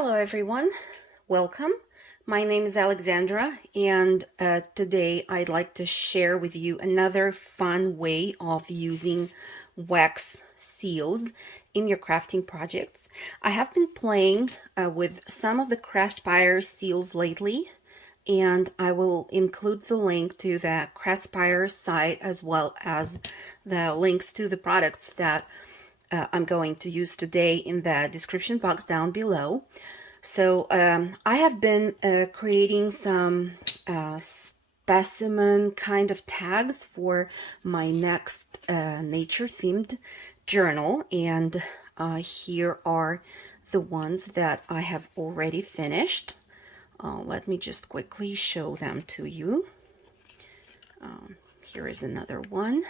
Hello everyone, welcome. My name is Alexandra and today I'd like to share with you another fun way of using wax seals in your crafting projects. I have been playing with some of the Craspire seals lately, and I will include the link to the Craspire site as well as the links to the products that I'm going to use today in the description box down below. So I have been creating some specimen kind of tags for my next nature-themed journal, and here are the ones that I have already finished. Let me just quickly show them to you. Here is another one,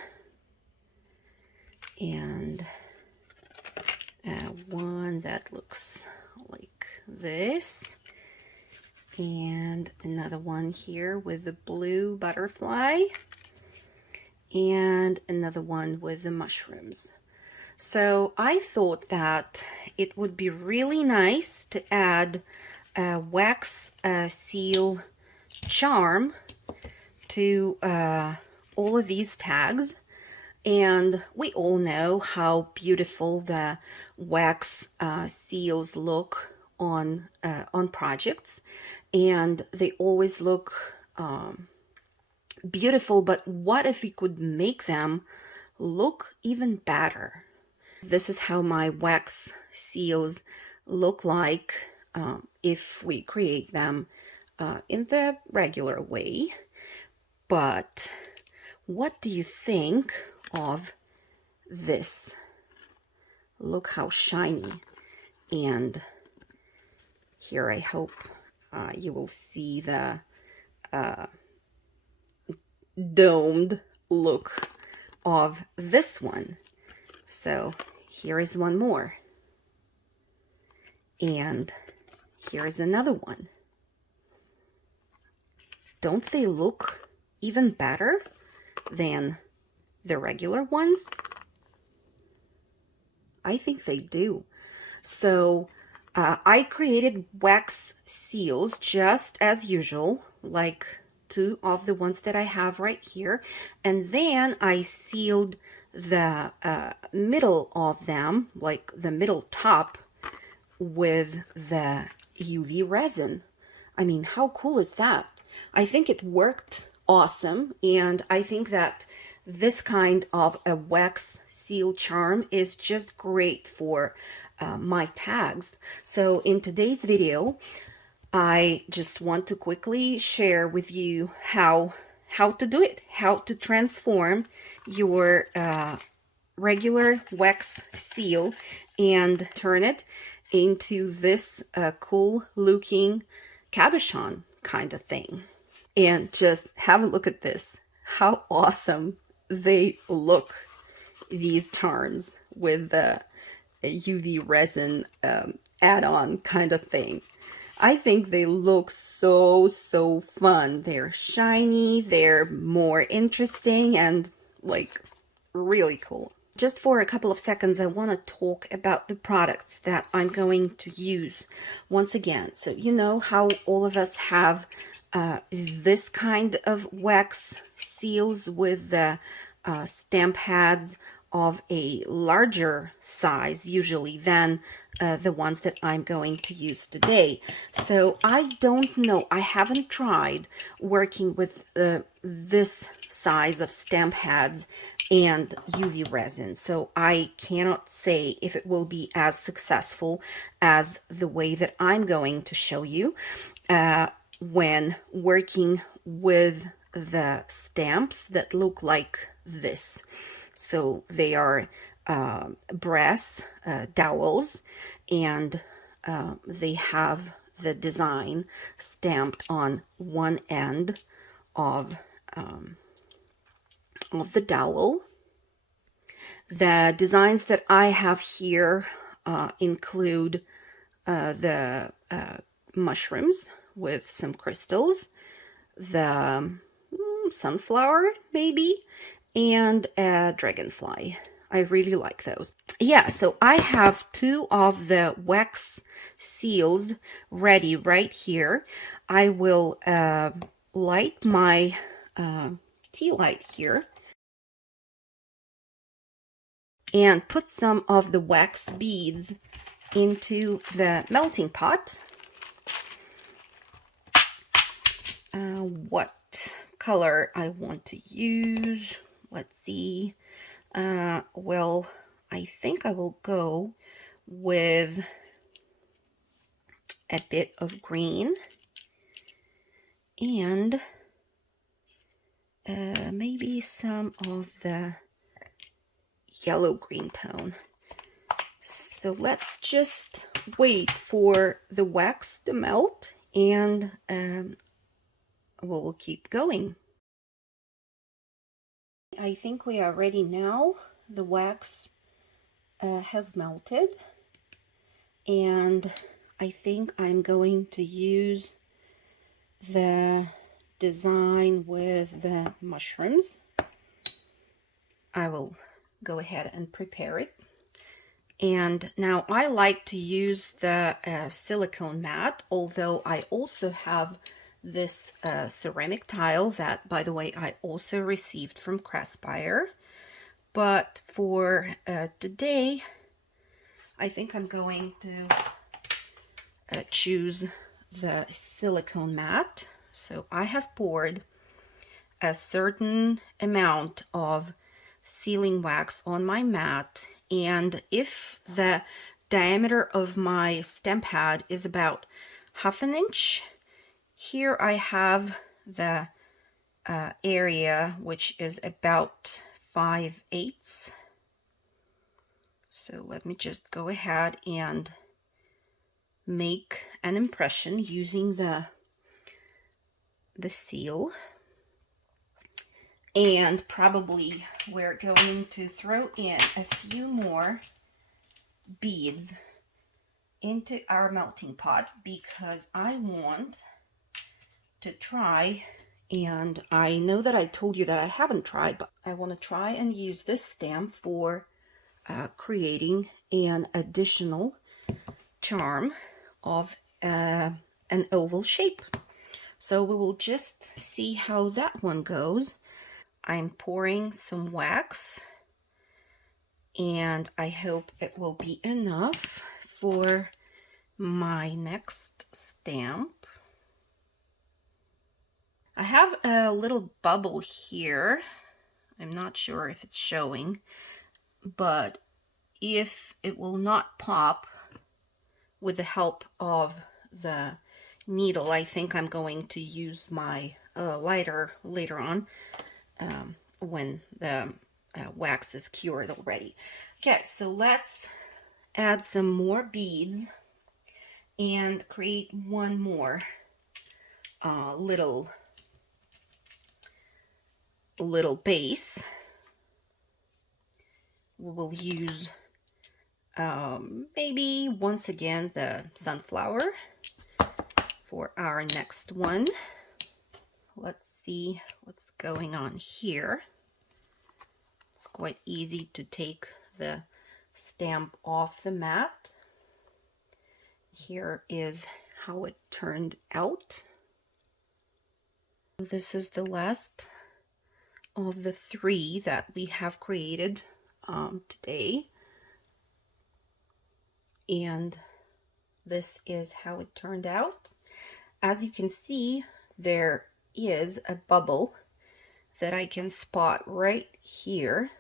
and one that looks like this, and another one here with the blue butterfly, and another one with the mushrooms. So I thought that it would be really nice to add a wax seal charm to all of these tags. And we all know how beautiful the wax seals look on projects, and they always look beautiful, but what if we could make them look even better? This is how my wax seals look like if we create them in the regular way. But what do you think of this? Look how shiny, and here I hope you will see the domed look of this one. So here is one more, and here is another one. Don't they look even better than the regular ones? I think they do. So I created wax seals just as usual, like two of the ones that I have right here, and then I sealed the middle of them, like the middle top, with the UV resin. I mean, how cool is that? I think it worked awesome, and I think that this kind of a wax seal charm is just great for my tags. So in today's video, I just want to quickly share with you how to do it, how to transform your regular wax seal and turn it into this cool looking cabochon kind of thing. And just have a look at this. How awesome they look, these charms with the UV resin add-on kind of thing. I think they look so fun. They're shiny, they're more interesting, and like really cool. Just for a couple of seconds, I want to talk about the products that I'm going to use once again. So you know how all of us have this kind of wax seals with the stamp pads of a larger size usually than the ones that I'm going to use today. So I don't know, I haven't tried working with this size of stamp pads and UV resin, so I cannot say if it will be as successful as the way that I'm going to show you when working with the stamps that look like this. So they are brass dowels, and they have the design stamped on one end of the dowel. The designs that I have here include the mushrooms with some crystals, the sunflower maybe, and a dragonfly. I really like those. Yeah, so I have two of the wax seals ready right here. I will light my tea light here and put some of the wax beads into the melting pot. What color I want to use? Let's see. Well, I think I will go with a bit of green and maybe some of the yellow-green tone. So let's just wait for the wax to melt and we'll keep going. I think we are ready now. The wax has melted, and I think I'm going to use the design with the mushrooms. I will go ahead and prepare it. And now I like to use the silicone mat, although I also have this ceramic tile that, by the way, I also received from Craspire. But for today, I think I'm going to choose the silicone mat. So I have poured a certain amount of sealing wax on my mat, and if the diameter of my stamp pad is about 1/2 inch, here I have the area which is about 5/8. So let me just go ahead and make an impression using the seal. And probably we're going to throw in a few more beads into our melting pot because I want to try, and I know that I told you that I haven't tried, but I want to try and use this stamp for creating an additional charm of an oval shape. So we will just see how that one goes. I'm pouring some wax, and I hope it will be enough for my next stamp. I have a little bubble here. I'm not sure if it's showing, but if it will not pop with the help of the needle, I think I'm going to use my lighter later on when the wax is cured already. Okay, so let's add some more beads and create one more little base. We will use maybe once again the sunflower for our next one. Let's see what's going on here. It's quite easy to take the stamp off the mat. Here is how it turned out. This is the last of the 3 that we have created today, and this is how it turned out. As you can see, there is a bubble that I can spot right here.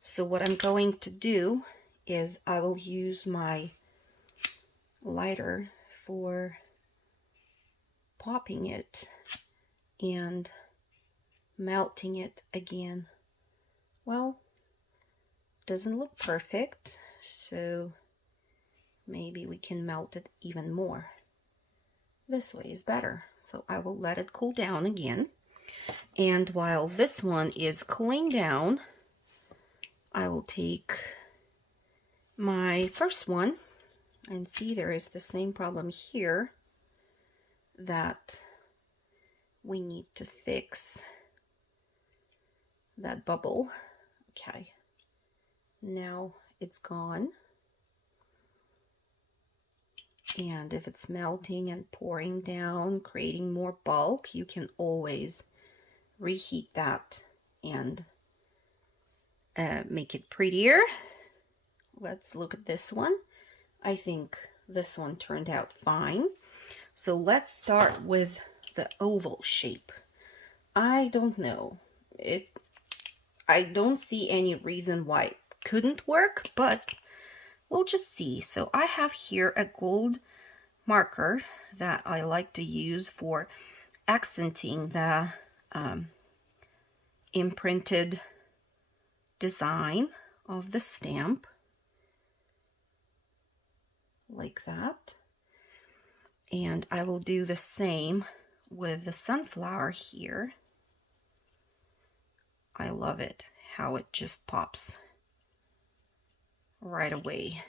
So what I'm going to do is I will use my lighter for popping it and melting it again. Well, doesn't look perfect, so maybe we can melt it even more. This way is better. So I will let it cool down again. And while this one is cooling down, I will take my first one and see there is the same problem here that we need to fix that bubble. Okay, now it's gone. And if it's melting and pouring down, creating more bulk, you can always reheat that and make it prettier. Let's look at this one. I think this one turned out fine. So let's start with the oval shape. I don't know. I don't see any reason why it couldn't work, but we'll just see. So I have here a gold marker that I like to use for accenting the imprinted design of the stamp, like that. And I will do the same with the sunflower here. I love it, how it just pops right away.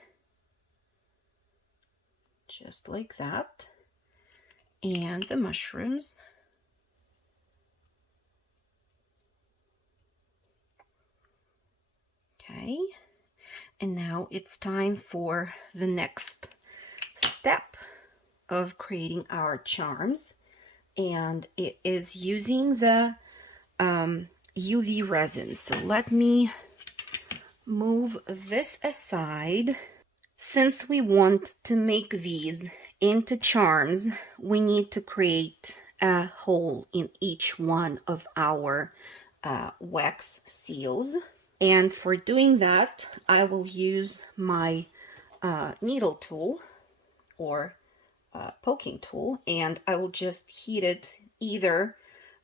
Just like that. And the mushrooms. Okay. And now it's time for the next step of creating our charms. And it is using the UV resin. So let me move this aside. Since we want to make these into charms, we need to create a hole in each one of our wax seals. And for doing that, I will use my needle tool or poking tool, and I will just heat it either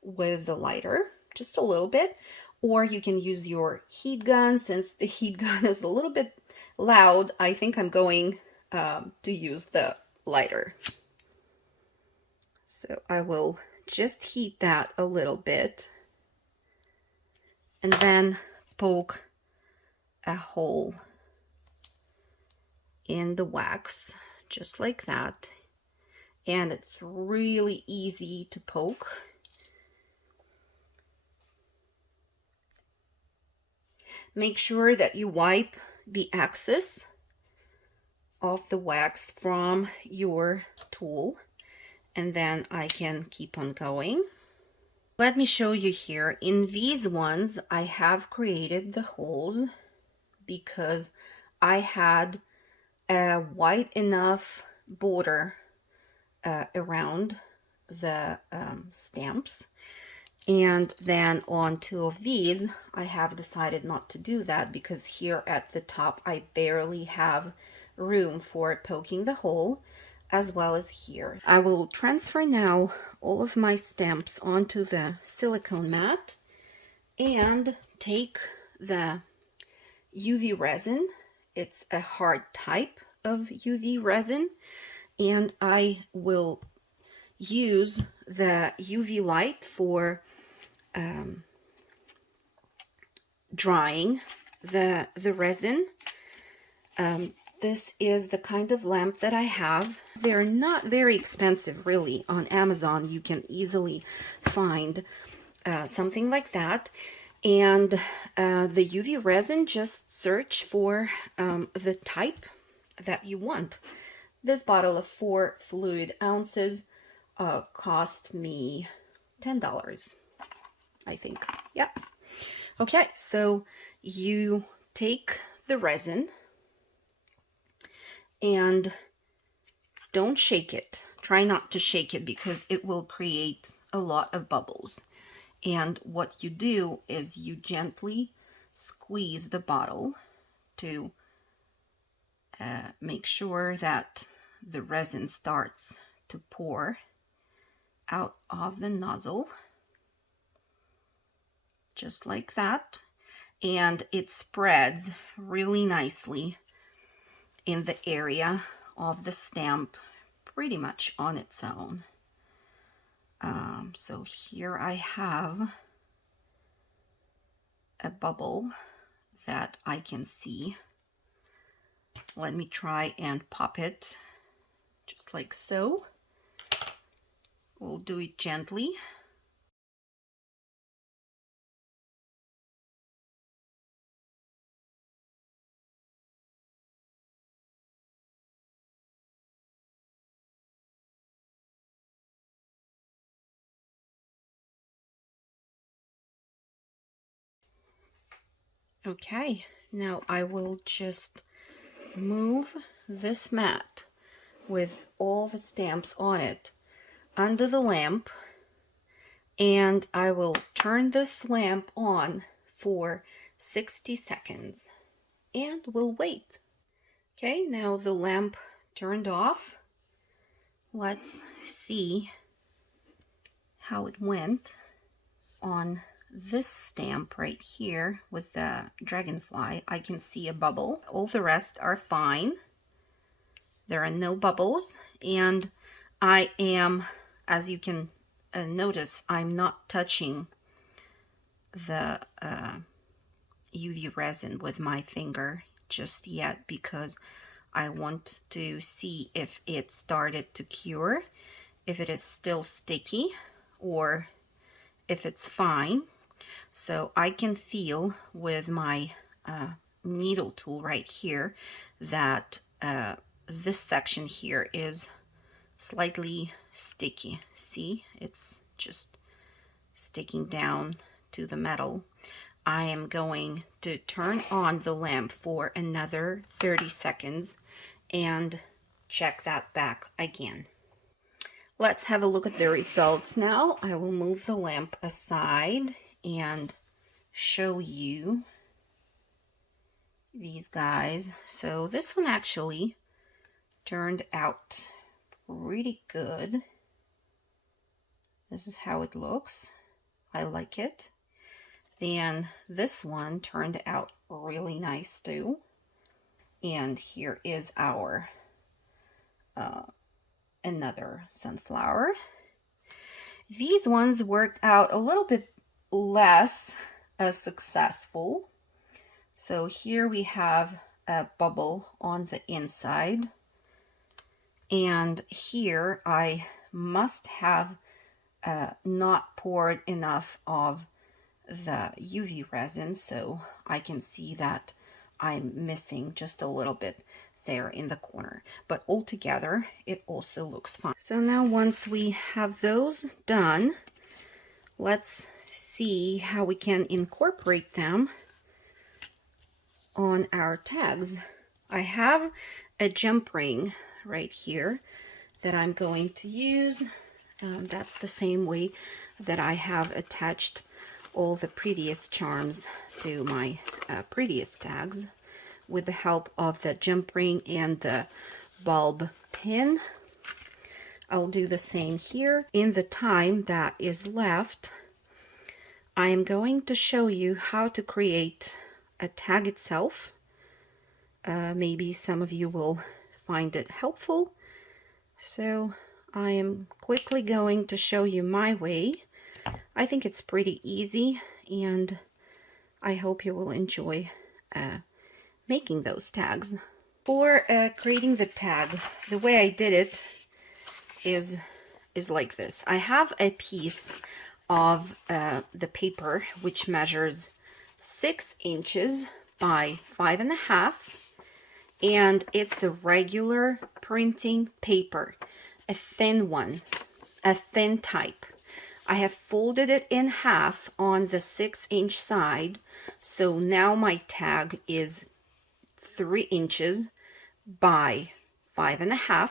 with the lighter, just a little bit, or you can use your heat gun. Since the heat gun is a little bit loud, I think I'm going to use the lighter. So I will just heat that a little bit and then poke a hole in the wax, just like that. And it's really easy to poke. Make sure that you wipe the excess of the wax from your tool, and then I can keep on going. Let me show you here. In these ones, I have created the holes because I had a wide enough border around the stamps. And then on two of these, I have decided not to do that because here at the top, I barely have room for poking the hole, as well as here. I will transfer now all of my stamps onto the silicone mat and take the UV resin. It's a hard type of UV resin, and I will use the UV light for drying the resin. This is the kind of lamp that I have. They're not very expensive, really. On Amazon, you can easily find something like that. And the UV resin, just search for the type that you want. This bottle of 4 fluid ounces cost me $10, I think. Yeah. Okay, so you take the resin and don't shake it. Try not to shake it because it will create a lot of bubbles. And what you do is you gently squeeze the bottle to make sure that the resin starts to pour out of the nozzle, just like that. And it spreads really nicely in the area of the stamp pretty much on its own. So here I have a bubble that I can see. Let me try and pop it just like so. We'll do it gently. Okay, now I will just move this mat with all the stamps on it under the lamp, and I will turn this lamp on for 60 seconds and we'll wait. Okay, now the lamp turned off. Let's see how it went on this stamp right here with the dragonfly. I can see a bubble. All the rest are fine. There are no bubbles, and I am, as you can notice, I'm not touching the UV resin with my finger just yet because I want to see if it started to cure, if it is still sticky, or if it's fine. So I can feel with my needle tool right here that this section here is slightly sticky. See, it's just sticking down to the metal. I am going to turn on the lamp for another 30 seconds and check that back again. Let's have a look at the results now. I will move the lamp aside and show you these guys. So this one actually turned out pretty good. This is how it looks. I like it. Then this one turned out really nice too. And here is our another sunflower. These ones worked out a little bit less successful. So here we have a bubble on the inside, and here I must have not poured enough of the UV resin, so I can see that I'm missing just a little bit there in the corner, but altogether it also looks fine. So now once we have those done, let's see how we can incorporate them on our tags. I have a jump ring right here that I'm going to use. That's the same way that I have attached all the previous charms to my previous tags, with the help of the jump ring and the bulb pin. I'll do the same here. In the time that is left, I am going to show you how to create a tag itself. Maybe some of you will find it helpful. So I am quickly going to show you my way. I think it's pretty easy, and I hope you will enjoy making those tags. For creating the tag, the way I did it is like this. I have a piece of the paper which measures 6 inches by 5.5, and it's a regular printing paper, a thin one, a thin type. I have folded it in half on the 6-inch side, so now my tag is 3 inches by 5.5,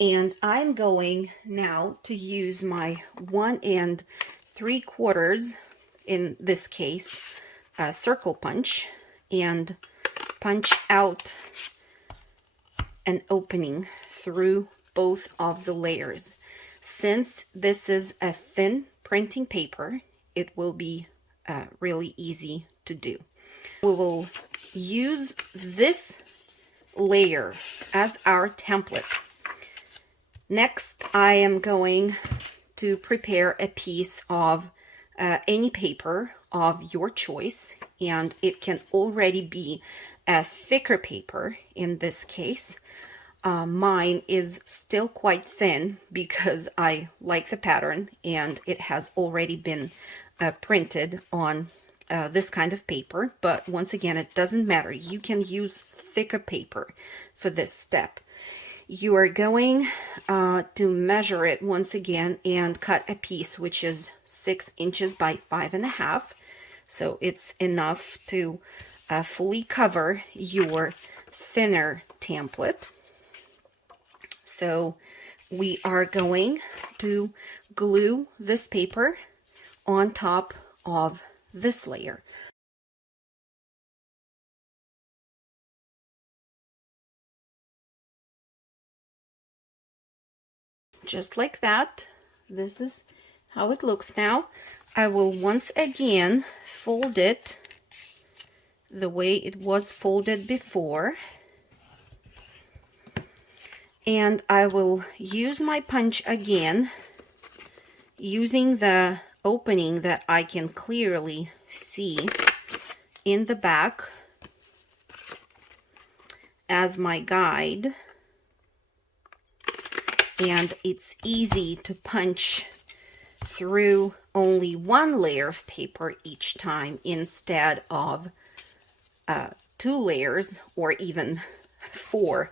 and I'm going now to use my 1 3/4, in this case, circle punch, and punch out an opening through both of the layers. Since this is a thin printing paper, it will be really easy to do. We will use this layer as our template. Next, I am going to prepare a piece of any paper of your choice, and it can already be a thicker paper in this case. Mine is still quite thin because I like the pattern and it has already been printed on this kind of paper. But once again, it doesn't matter. You can use thicker paper for this step. You are going to measure it once again and cut a piece which is 6 inches by 5.5. So it's enough to fully cover your thinner template. So we are going to glue this paper on top of this layer. Just like that. This is how it looks now. I will once again fold it the way it was folded before. And I will use my punch again, using the opening that I can clearly see in the back as my guide. And it's easy to punch through only one layer of paper each time instead of 2 layers or even 4.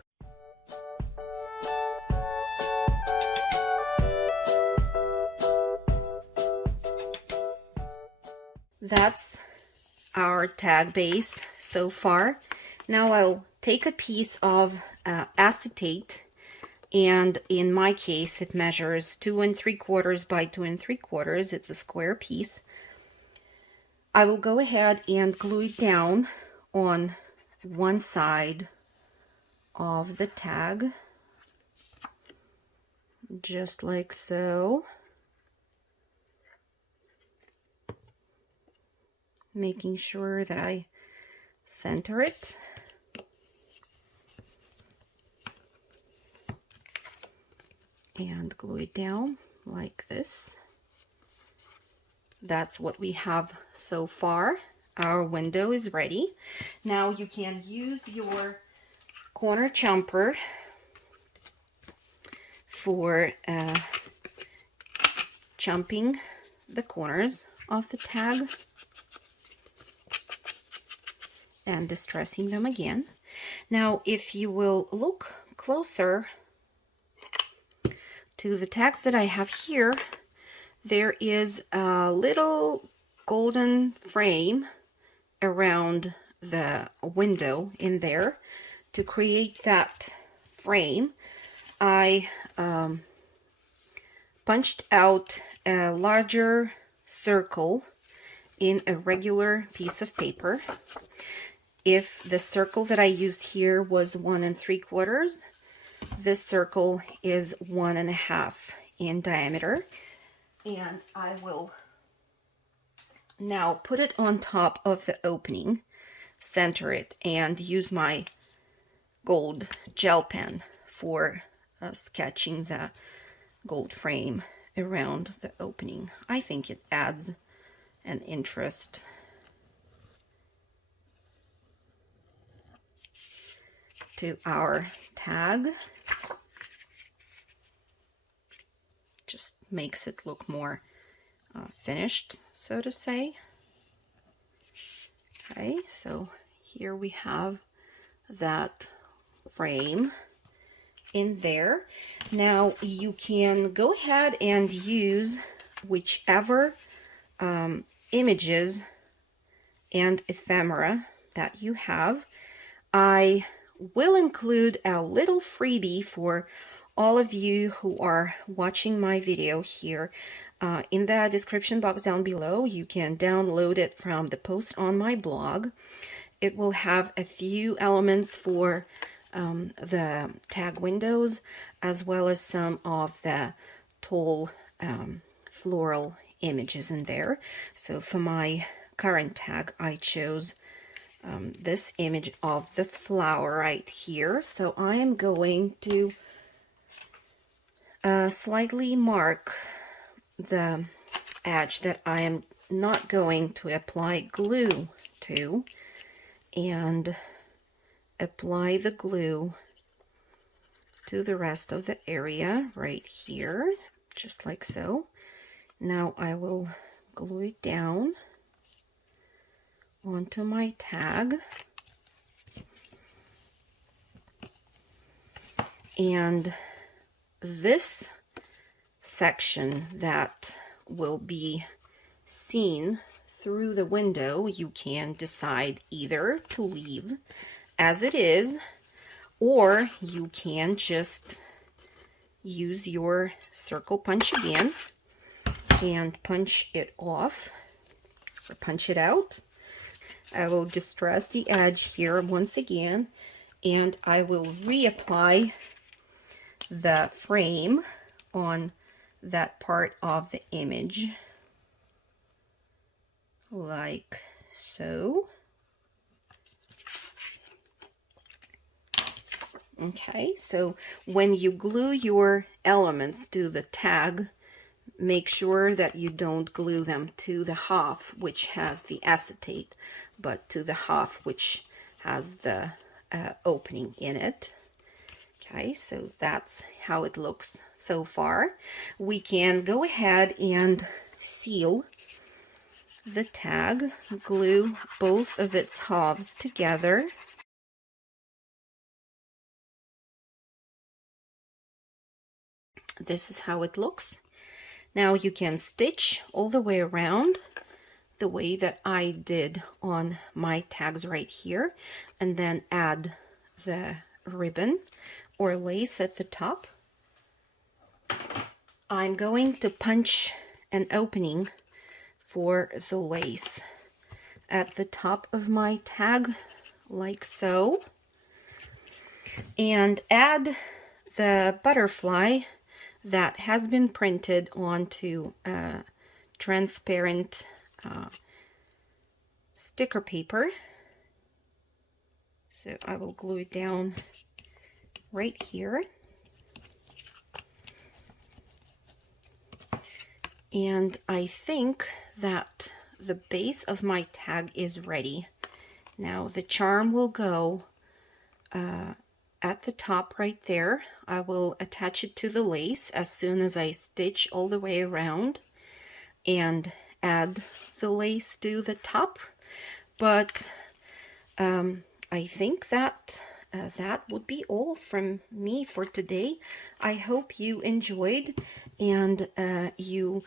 That's our tag base so far. Now I'll take a piece of acetate, and in my case it measures 2 3/4 by 2 3/4. It's a square piece. I will go ahead and glue it down on one side of the tag, just like so, making sure that I center it. And glue it down like this. That's what we have so far. Our window is ready. Now you can use your corner jumper for jumping the corners of the tag and distressing them again. Now if you will look closer to the tags that I have here, there is a little golden frame around the window in there. To create that frame, I punched out a larger circle in a regular piece of paper. If the circle that I used here was 1 3/4, this circle is 1 1/2 in diameter. And I will now put it on top of the opening, center it, and use my gold gel pen for sketching the gold frame around the opening. I think it adds an interest to our tag. Just makes it look more finished, so to say. Okay, so here we have that frame in there. Now you can go ahead and use whichever images and ephemera that you have. I will include a little freebie for all of you who are watching my video here. In the description box down below, you can download it from the post on my blog. It will have a few elements for the tag windows, as well as some of the tall floral images in there. So for my current tag, I chose this image of the flower right here. So I am going to slightly mark the edge that I am not going to apply glue to, and apply the glue to the rest of the area right here, just like so. Now I will glue it down onto my tag, and this section that will be seen through the window, you can decide either to leave as it is, or you can just use your circle punch again and punch it off or punch it out. I will distress the edge here once again, and I will reapply the frame on that part of the image like so. Okay, so when you glue your elements to the tag, make sure that you don't glue them to the half which has the acetate, but to the half which has the opening in it. Okay, so that's how it looks so far. We can go ahead and seal the tag, glue both of its halves together. This is how it looks. Now you can stitch all the way around the way that I did on my tags right here, and then add the ribbon or lace at the top. I'm going to punch an opening for the lace at the top of my tag like so, and add the butterfly that has been printed onto transparent sticker paper. So I will glue it down right here. And I think that the base of my tag is ready. Now the charm will go at the top right there. I will attach it to the lace as soon as I stitch all the way around and add the lace to the top. But I think that that would be all from me for today. I hope you enjoyed and you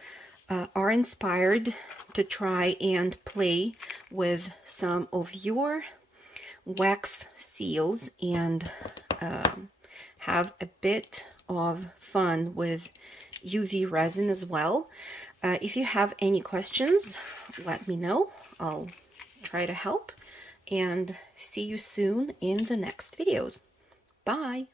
are inspired to try and play with some of your wax seals and have a bit of fun with UV resin as well. If you have any questions, let me know. I'll try to help, and see you soon in the next videos. Bye!